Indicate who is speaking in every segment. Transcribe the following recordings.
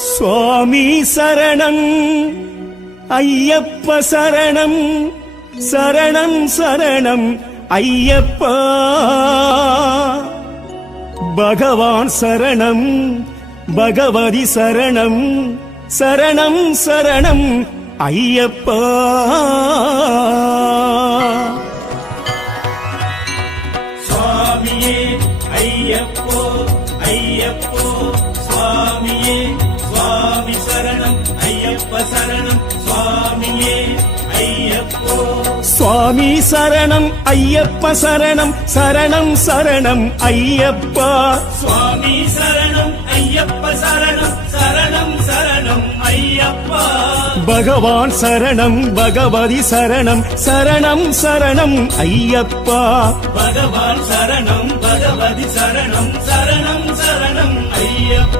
Speaker 1: சுவாமி சரணம் ஐயப்ப சரணம் சரணம் சரணம் ஐயப்பா. பகவான் சரணம் பகவதி சரணம் சரணம் சரணம் ஐயப்பா.
Speaker 2: சுவாமியே ஐயப்போ ஐயப்போ சுவாமியே. சுவாமி சரணம் ஐயப்ப சரணம்
Speaker 1: சரணம் சரணம் ஐயப்பா.
Speaker 2: சுவாமி சரணம் ஐயப்ப சரணம் சரணம் சரணம் ஐயப்பா.
Speaker 1: பகவான் சரணம் பகவதி சரணம் சரணம் சரணம் ஐயப்பா.
Speaker 2: பகவான் சரணம் பகவதி சரணம் சரணம் சரணம் ஐயப்பா.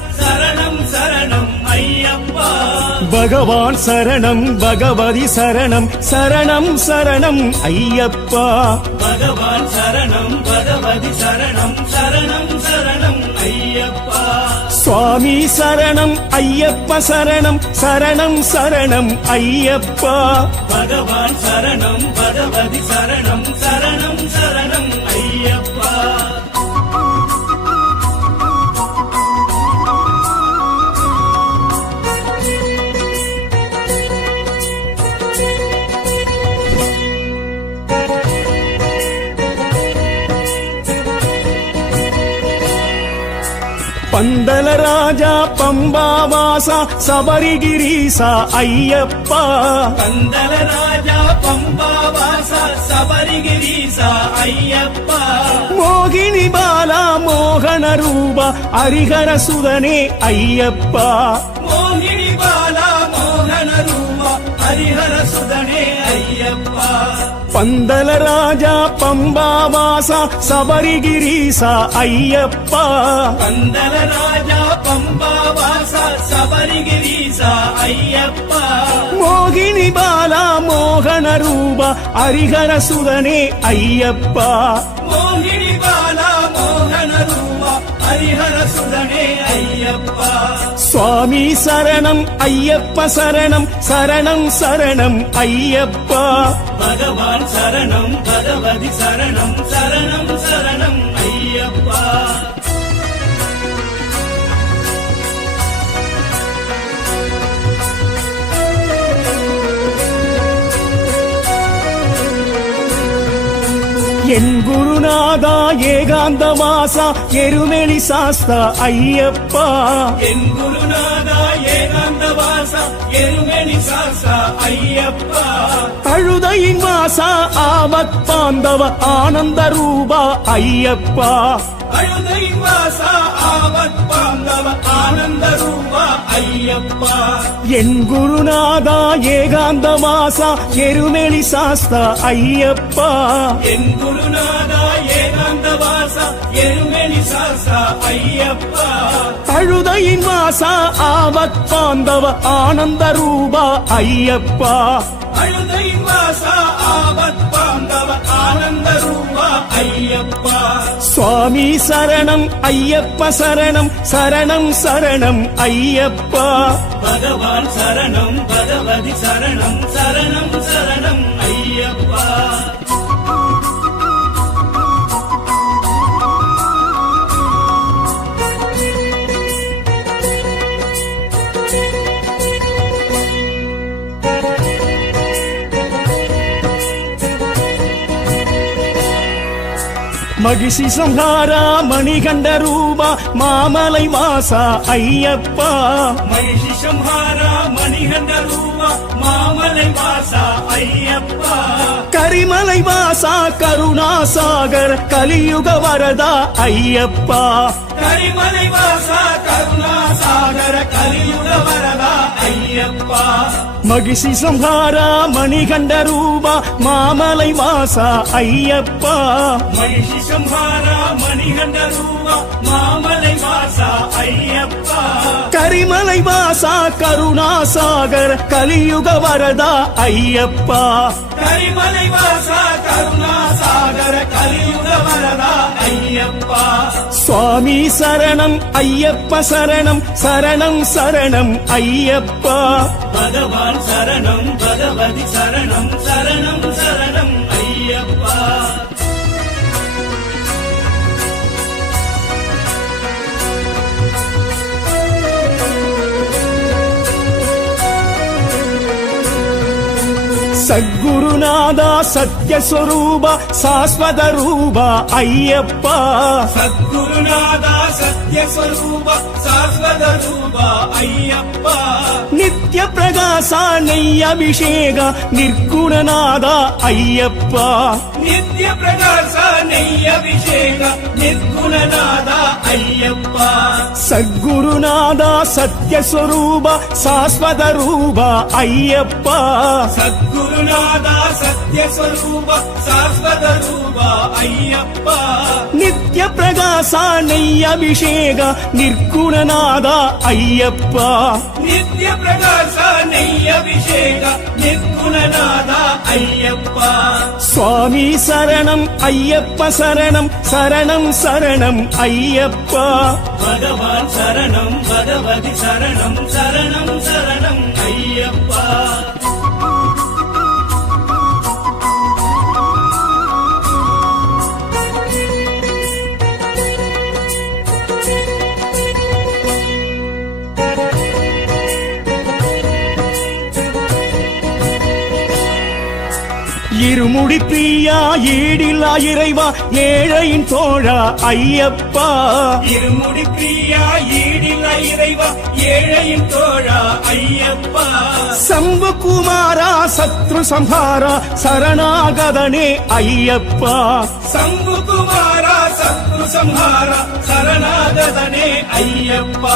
Speaker 1: பகவான் சரணம் பகவதி சரணம் சரணம் சரணம் ஐயப்பா.
Speaker 2: பகவான் சரணம் பகவதி சரணம் சரணம் சரணம் ஐயப்பா.
Speaker 1: சுவாமி சரணம் ஐயப்ப சரணம் சரணம் சரணம் ஐயப்பா.
Speaker 2: பகவான் சரணம் பகவதி சரணம் சரணம் சரணம் ஐயப்பா.
Speaker 1: பந்தல ராஜா பம்பாவாசா சபரிகிரீசா ஐயப்பா.
Speaker 2: கந்தல ராஜா பம்பாவாசா சபரிகிரீசா ஐயப்பா.
Speaker 1: மோகினி பாலா மோகன ரூபா ஹரிஹர சுதனே ஐயப்பா.
Speaker 2: மோகினி பாலா மோகன ரூபா ஹரிஹர சுதனே.
Speaker 1: பந்தல ராஜா பம்பாவாசா சபரிகிரீசா ஐயப்பா
Speaker 2: கந்தல ராஜா பம்பாவாசா சபரிகிரீசா ஐயப்பா
Speaker 1: மோகினி பாலா மோகன ரூபா ஹரிஹர சுதனே ஐயப்பா
Speaker 2: மோகினி
Speaker 1: சுவாமி சரணம் ஐயப்ப சரணம் சரணம் சரணம் ஐயப்பா.
Speaker 2: பகவான் சரணம் பகவதி சரணம் சரணம் சரணம் ஐயப்பா.
Speaker 1: என் குருநாதா ஏகாந்த வாசா எருமெளி சாஸ்தா ஐயப்பா.
Speaker 2: என் குருநாதா ஏகாந்த வாசா எருமெனி சாசா ஐயப்பா.
Speaker 1: அழுதையின் வாசா ஆபத் பாந்தவ ஆனந்த ரூபா ஐயப்பா.
Speaker 2: அழுதை வாசா ஆவத் பாந்தவ ஆனந்த ரூபா ஐயப்பா
Speaker 1: என் குருநாதா ஏகாந்த வாசா எருமெளி சாஸ்தா ஐயப்பா.
Speaker 2: என் குருநாதா ஏகாந்த வாசா எருமெனி சாசா ஐயப்பா.
Speaker 1: அழுதையின் வாசா ஆபத் பாந்தவ ஆனந்த ரூபா ஐயப்பா.
Speaker 2: அழுதை வாசா ஆவத் பாந்தவ
Speaker 1: சுவாமி சரணம் ஐயப்ப சரணம் சரணம் சரணம் ஐயப்பா.
Speaker 2: பகவான் சரணம் பகவதி சரணம் சரணம் சரணம் ஐயப்பா.
Speaker 1: மகிஷி சம்ஹாரா மணிகண்ட ரூபா மாமலை வாசா ஐயப்பா.
Speaker 2: மகிஷி சம்ஹாரா மணிகண்ட ரூபா மாமலை வாசா ஐயப்பா.
Speaker 1: கரிமலை வாசா கருணாசாகர் கலியுக வரதா ஐயப்பா.
Speaker 2: கரிமலை வாசா கருணா சாகர கலியுக வரதா ஐயப்பா.
Speaker 1: மகிஷி சம்ஹாரா மணிகண்ட ரூபா மாமலை வாசா ஐயப்பா.
Speaker 2: மகிஷி சம்ஹாரா மணிகண்ட ரூபா மாமலை வாசா ஐயப்பா.
Speaker 1: கரிமலை வாசா கருணாசாகர் கலியுக வரதா ஐயப்பா.
Speaker 2: கரிமலை வாசா கருணா சாகர கலியுக வரதா ஐயப்பா.
Speaker 1: சுவாமி சரணம் ஐயப்ப சரணம் சரணம் சரணம் ஐயப்பா.
Speaker 2: பகவான் சரணம் பகவதி சரணம் சரணம் சரணம் ஐயப்பா. సద్గురునాథ సత్య స్వరూప శాశ్వత రూప
Speaker 1: అయ్యప్ప. సద్గురునాథ సత్య స్వరూప శాశ్వత రూప
Speaker 2: అయ్యప్ప. నిత్య నిత్యప్రకాశానయ్యభిషేക నిర్గుణనాద అయ్యప్ప. నిత్యప్రకాశానయ్యభిషేక
Speaker 1: నిర్గుణనాద అయ్యప్ప. సద్గురునాద సత్యస్వరూప శాశ్వత
Speaker 2: రూప అయ్యప్ప. సద్గురునాద సత్యస్వరూప శాశ్వత
Speaker 1: రూప అయ్యప్ప. నిత్య ప్రకాశానయ్యభిషేక నిర్గుణనాద అయ్యప్ప.
Speaker 2: నిత్య ప్రకాశ நெய் அபிஷேக நிர்குணநாத ஐயப்பா
Speaker 1: சுவாமி சரணம் ஐயப்ப சரணம் சரணம் சரணம் ஐயப்பா
Speaker 2: பகவான் சரணம் பகவதி சரணம் சரணம் சரணம் ஐயப்பா
Speaker 1: இருமுடி பிரியா ஈடில்லா இறைவா ஏழையின் தோழா ஐயப்பா.
Speaker 2: இருமுடி பிரியா ஈடில்ல இறைவா ஏழையின் தோழா ஐயப்பா.
Speaker 1: சம்பு குமாரா சத்ரு சம்ஹாரா சரணாகதனே ஐயப்பா.
Speaker 2: சம்பு குமாரா சத்ரு சம்ஹாரா சரணாகதனே ஐயப்பா.